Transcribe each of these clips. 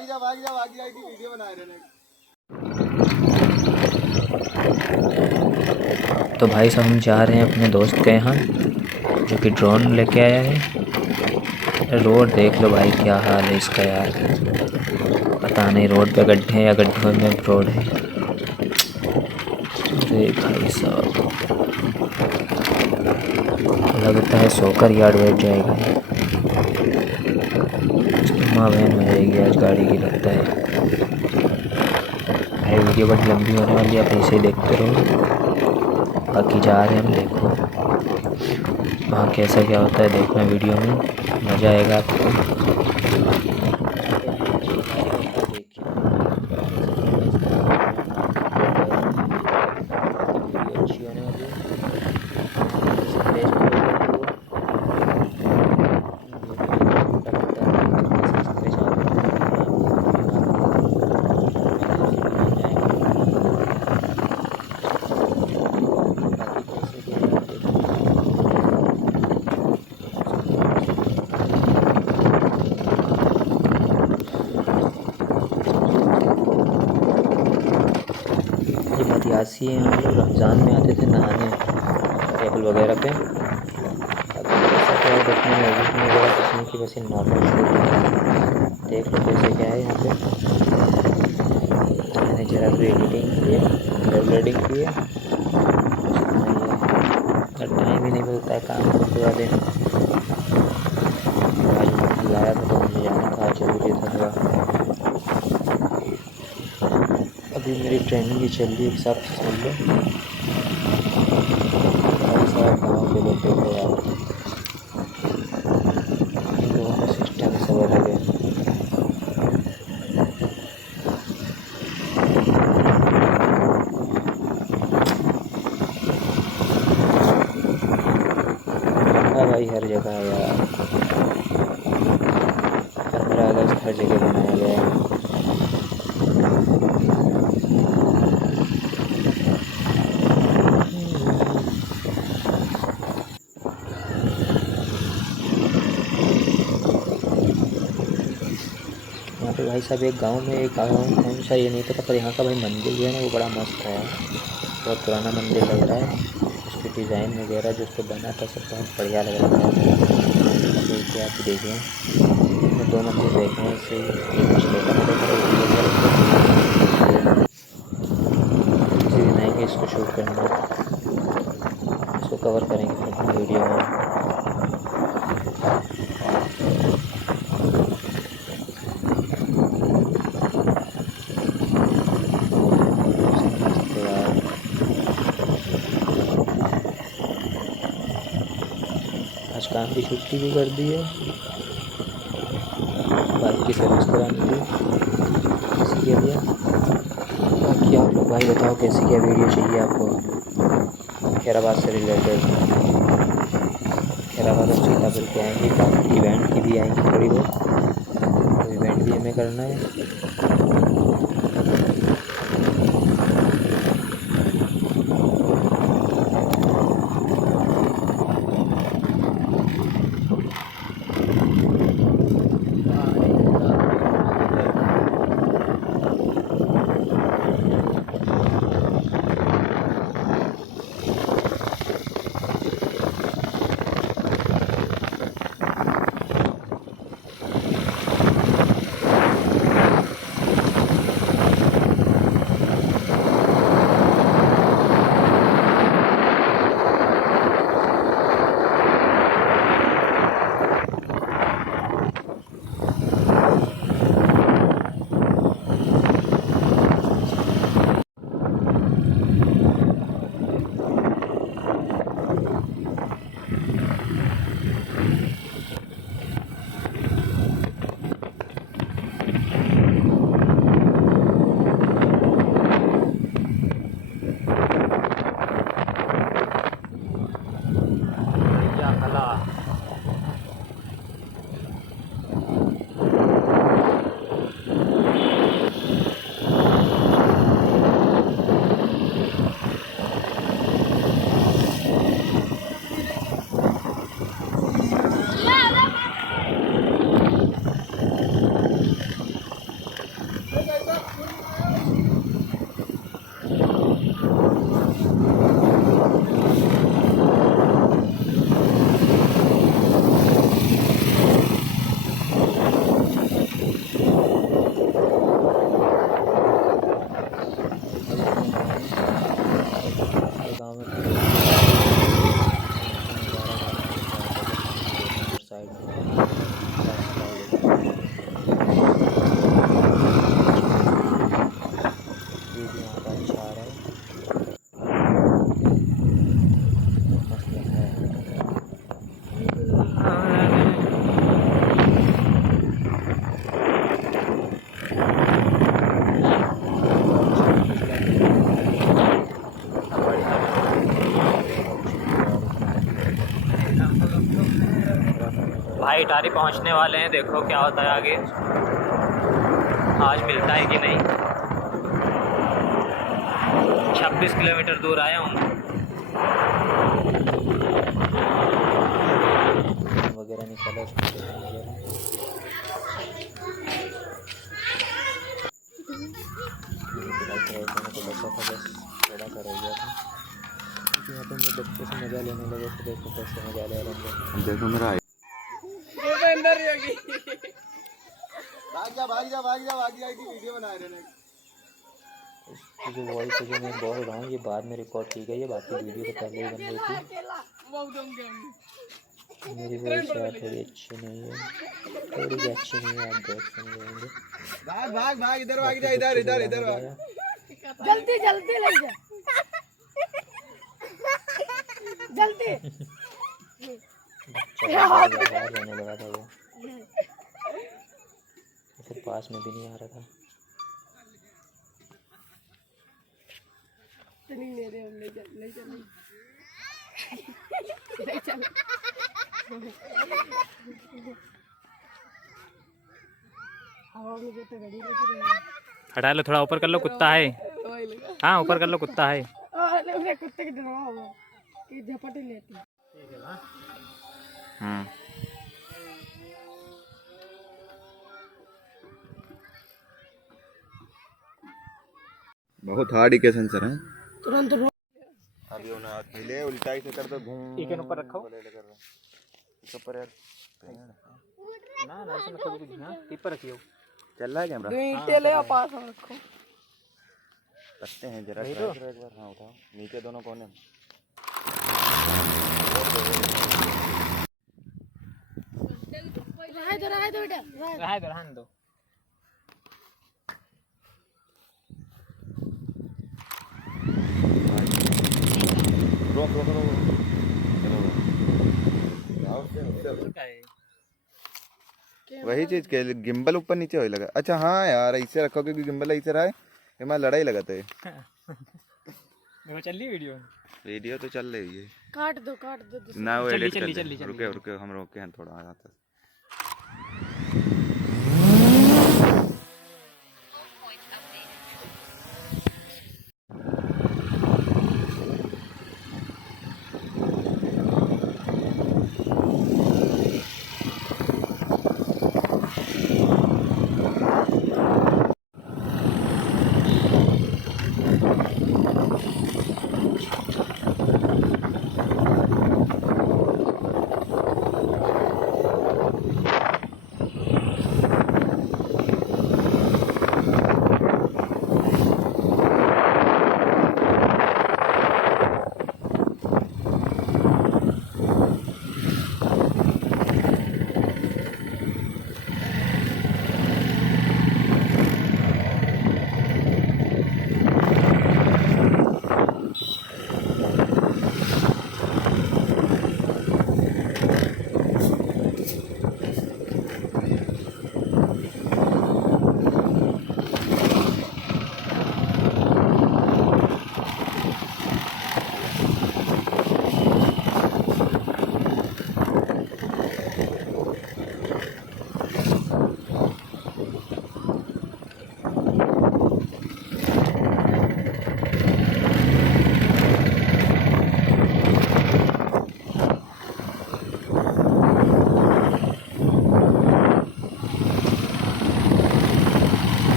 भाग जा की वीडियो बना रहे हैं। तो भाई साहब हम जा रहे हैं अपने दोस्त के यहाँ जो कि ड्रोन लेके आया है। रोड देख लो भाई, क्या हाल है इसका यार। पता नहीं रोड पे गड्ढे हैं या गड्ढों में रोड है। अरे भाई साहब, लगता है सोकर यार्ड बैठ जाएगा। माँ बहन हो जाएगी आज गाड़ी की, लगता है। भाई वीडियो बड़ी लंबी होने वाली है, आप ऐसे ही देखते रहो। बाकी जा रहे हैं हम, देखो वहाँ कैसा क्या होता है देखना वीडियो में, मज़ा आएगा आपको। यासी हैं, हम लोग रमज़ान में आते थे नहाने टेबल वगैरह पे। अभी ऐसा क्या है देखने में एडिटिंग वगैरह कुछ नहीं की, बस ये नॉर्मल शूट है। देख लो कैसे क्या है यहाँ पे। मैंने जरा भी एडिटिंग की है, अपलोडिंग की है। टाइम ही नहीं मिलता है काम को पूरा दिन। आज मैं लाया था तो मुझे जाना था, जरूरी था थोड़ा। अभी मेरी ट्रेनिंग भी चल रही है, एक हिसाब से समझ लो। भाई साहब गाँव के लोग देखो यार, इन लोगों का सिस्टम सब अलग है। भाई हर जगह है यार, 15 अगस्त हर जगह बनाया गया है। यहाँ पे भाई साहब एक गांव में, एक गाँव कौन सा ये नहीं पता, पर यहाँ का भाई मंदिर जो है ना वो बड़ा मस्त है। बहुत पुराना मंदिर लग रहा है। उसकी डिज़ाइन वगैरह जो उस पर बना था सब बहुत बढ़िया लग रहा था। देख के आप देखें, मैंने 2 मंदिर देखे हैं इससे। एक पिछले का मैं देखा, किसी दिन आएंगे इसको शूट करने, इसको कवर करेंगे फिर अपनी वीडियो में। आज काम की छुट्टी भी कर दी है, बाइक की सर्विस करानी थी इसी के लिए। बाकी आप लोग भाई बताओ कैसी क्या वीडियो चाहिए आपको खैराबाद से रिलेटेड। खैराबाद और सीतापुर के आएंगे, बाकी इवेंट की भी आएंगी थोड़ी बहुत, तो इवेंट भी हमें करना है। भाई इटारी पहुंचने वाले हैं, देखो क्या होता है आगे, आज मिलता है कि नहीं। 26 किलोमीटर दूर आया हूँ। वगैरह निकाला तो बचा था, बस थोड़ा सा रह गया था। यहाँ पे हम लोग बच्चे से मजा लेने लगे थे, देखो कैसे मजा ले रहे हैं। देखो मेरा भाग जा भाग जा भाग जा भाग जा की वीडियो बना रहे हैं। जो वॉइस है जो मैं बोल रहा हूँ ये बाद में रिकॉर्ड की गई है, बाकी वीडियो तो पहले ही बन गई थी। मेरी वॉइस यार थोड़ी अच्छी नहीं है, थोड़ी भी अच्छी नहीं है, आप देख समझेंगे। भाग भाग भाग इधर भाग जा, इधर इधर इधर भाग, जल्दी जल्दी ले जा जल्दी। रहने लगा था वो, फिर पास में भी नहीं आ रहा था। हटा लो, थोड़ा ऊपर कर लो, कुत्ता है। हाँ ऊपर कर लो, कुत्ता है। कुत्ते की झपट ही लेती। बहुत हार्ड इक्वेशन सर है। तुरंत अभी उन्हें पहले उल्टा ही से कर दो, घूम ठीक है ऊपर रखो ऊपर यार ना ना इसमें कभी कुछ ना ऊपर रखियो। चल रहा है कैमरा, ईंटे ले आओ पास में रखो। करते हैं जरा ट्राई करो एक बार। हाँ उठाओ नीचे दोनों कोने में। रहा दो बेटा, रहने दो। रोक रोक रोक वही चीज के गिम्बल ऊपर नीचे हो लगा। अच्छा हाँ यार ऐसे रखो क्योंकि गिम्बल ऐसे रहा है, हमारा लड़ाई लगाते है। देखो चल रही वीडियो, वीडियो तो चल रही है। काट दो ना वो एडिट कर चल रुके रुके हम रोके हैं थोड़ा आया था।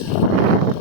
बस।